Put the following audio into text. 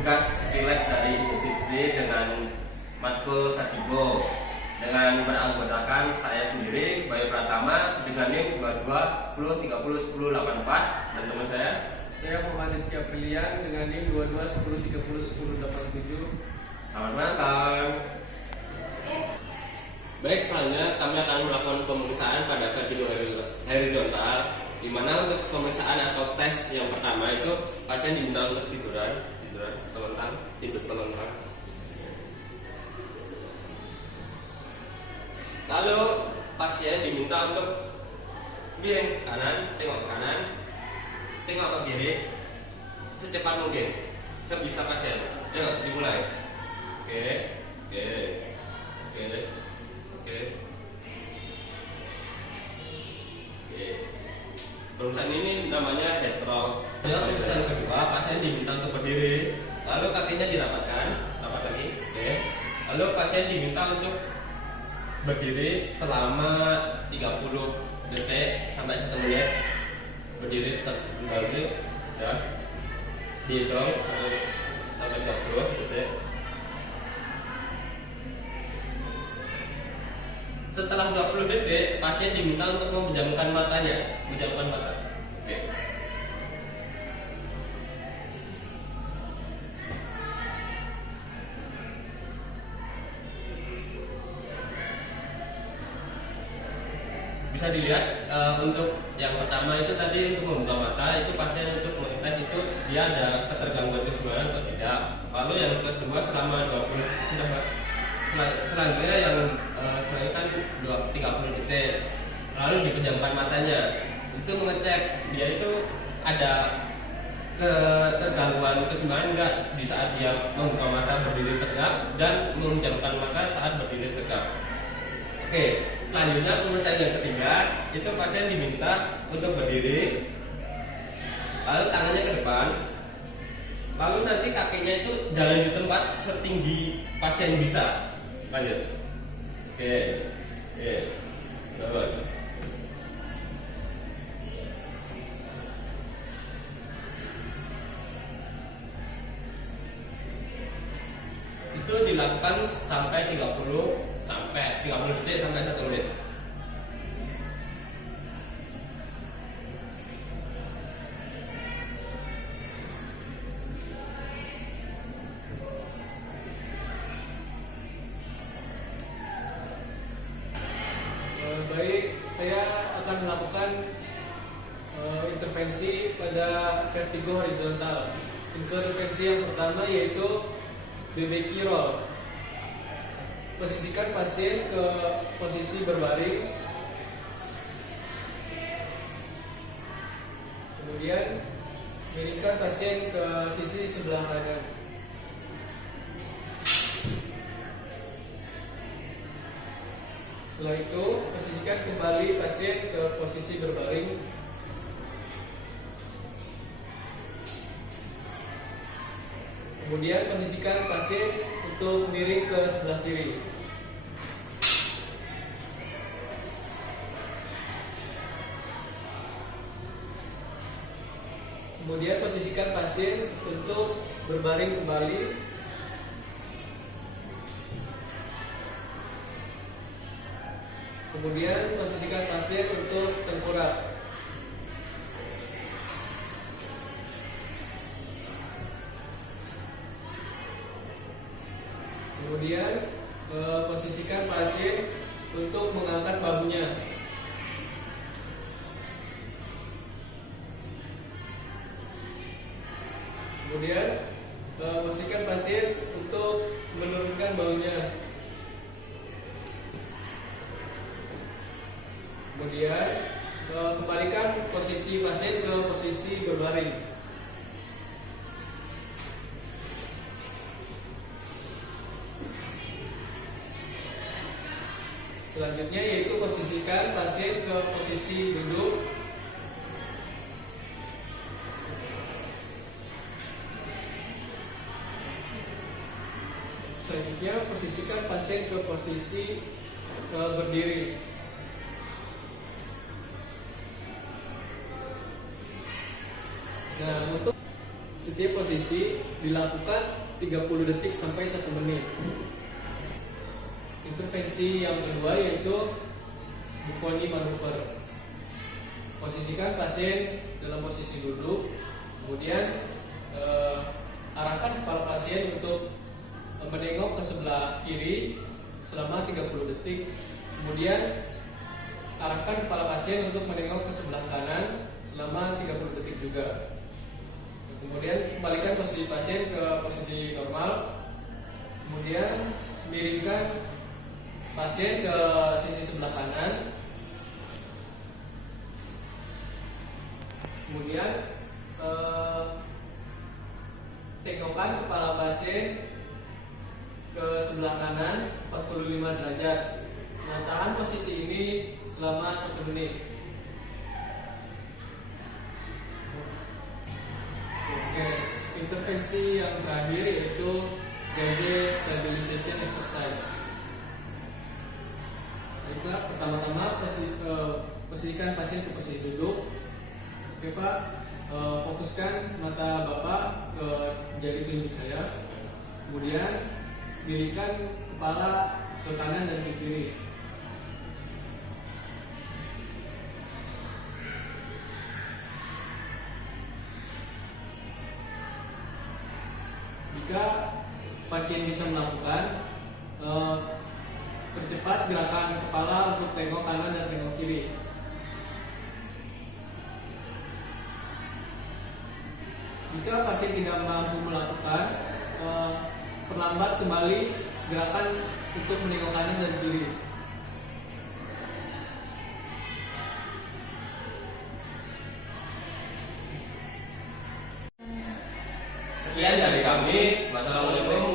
tugas pilek dari Ibu Fitri dengan matkul vertigo dengan beranggotakan saya sendiri Bayu Pratama dengan NIM 22 10 30 10 84 dan teman saya Muhammad Rizky Aprilian dengan NIM 22 10 30 10 87. Selamat malam. Baik, selanjutnya kami akan melakukan pemeriksaan pada vertigo horizontal, di mana untuk pemeriksaan atau tes yang pertama itu pasien diminta untuk tidur telentang. Lalu pasien diminta untuk miring ke kanan, tengok ke kiri, secepat mungkin, sebisa pasien. Yuk, dimulai. Oke. Pemeriksaan ini namanya head roll. Pemeriksaan kedua, pasien diminta untuk berdiri, lalu kakinya dirapatkan, rapat lagi. Oke. Lalu pasien diminta untuk berdiri selama 30 detik sampai 1 menit. Berdiri kembali, ya. Dihitung 1 sampai 30 detik. Setelah 20 detik, pasien diminta untuk memejamkan matanya, memejamkan mata. Oke. Bisa dilihat untuk yang pertama itu tadi untuk membuka mata, itu pasien untuk mengetes itu dia ada ketergangguan keseimbangan atau tidak. Lalu yang kedua selama 20 selanjutnya yang selanjutnya kan 30 detik, lalu dipejamkan matanya, itu mengecek dia itu ada ketergangguan keseimbangan enggak di saat dia membuka mata berdiri tegak dan memejamkan mata saat berdiri tegak. Oke, selanjutnya pemeriksaan yang ketiga itu pasien diminta untuk berdiri, lalu tangannya ke depan, lalu nanti kakinya itu jalan di tempat setinggi pasien bisa. Lanjut. Oke. Terus. Itu dilakukan sampai 30 detik sampai 1 menit. Baik, saya akan melakukan intervensi pada vertigo horizontal. Intervensi yang pertama yaitu BBQ roll. Posisikan pasien ke posisi berbaring. Kemudian miringkan pasien ke sisi sebelah kanan. Setelah itu, posisikan kembali pasien ke posisi berbaring. Kemudian posisikan pasien untuk miring ke sebelah kiri. Kemudian posisikan pasien untuk berbaring kembali. Kemudian posisikan pasien untuk tengkurap. Kemudian posisikan pasien untuk mengangkat bahunya. Kemudian posisikan pasien untuk menurunkan bahunya. Kemudian kembalikan posisi pasien ke posisi berbaring. Selanjutnya yaitu posisikan pasien ke posisi duduk. Selanjutnya posisikan pasien ke posisi berdiri. Nah, Setiap posisi dilakukan 30 detik sampai 1 menit. Intervensi yang kedua yaitu Buffoni manuver. Posisikan pasien dalam posisi duduk, kemudian arahkan kepala pasien untuk menengok ke sebelah kiri selama 30 detik. Kemudian arahkan kepala pasien untuk menengok ke sebelah kanan selama 30 detik juga. Kemudian kembalikan posisi pasien ke posisi normal. Kemudian miringkan pasien ke sisi sebelah kanan. Kemudian tengokkan kepala pasien ke sebelah kanan 45 derajat. Nah, tahan posisi ini selama 1 menit. Oke, intervensi yang terakhir yaitu gaze stabilization exercise. Baik, pertama-tama posisikan pasien ke posisi duduk. Oke Pak, fokuskan mata Bapak ke jari telunjuk saya. Kemudian miringkan kepala ke kanan dan ke kiri. Jika pasien bisa melakukan, percepat gerakan kepala untuk tengok kanan dan tengok kiri. Jika pasien tidak mampu melakukan, perlambat kembali gerakan untuk menengok kanan dan kiri. Sekian dari kami. Wassalamualaikum